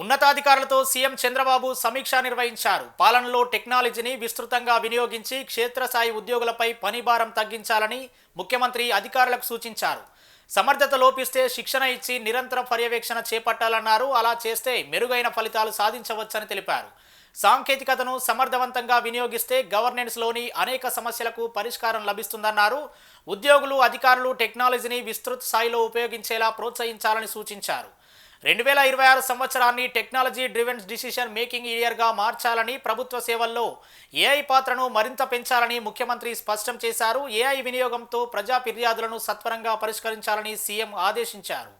ఉన్నతాధికారులతో సీఎం చంద్రబాబు సమీక్ష నిర్వహించారు. పాలనలో టెక్నాలజీని విస్తృతంగా వినియోగించి క్షేత్రస్థాయి ఉద్యోగులపై పనిభారం తగ్గించాలని ముఖ్యమంత్రి అధికారులకు సూచించారు. సమర్థత లోపిస్తే శిక్షణ ఇచ్చి నిరంతర పర్యవేక్షణ చేపట్టాలన్నారు. అలా చేస్తే మెరుగైన ఫలితాలు సాధించవచ్చని తెలిపారు. సాంకేతికతను సమర్థవంతంగా వినియోగిస్తే గవర్నెన్స్లోని అనేక సమస్యలకు పరిష్కారం లభిస్తుందన్నారు. ఉద్యోగులు, అధికారులు టెక్నాలజీని విస్తృత స్థాయిలో ఉపయోగించేలా ప్రోత్సహించాలని సూచించారు. 2026 సంవత్సరాన్ని టెక్నాలజీ డ్రివెన్ డిసిషన్ మేకింగ్ ఇయర్గా మార్చాలని, ప్రభుత్వ సేవల్లో ఏఐ పాత్రను మరింత పెంచాలని ముఖ్యమంత్రి స్పష్టం చేశారు. ఏఐ వినియోగంతో ప్రజా ఫిర్యాదులను సత్వరంగా పరిష్కరించాలని సీఎం ఆదేశించారు.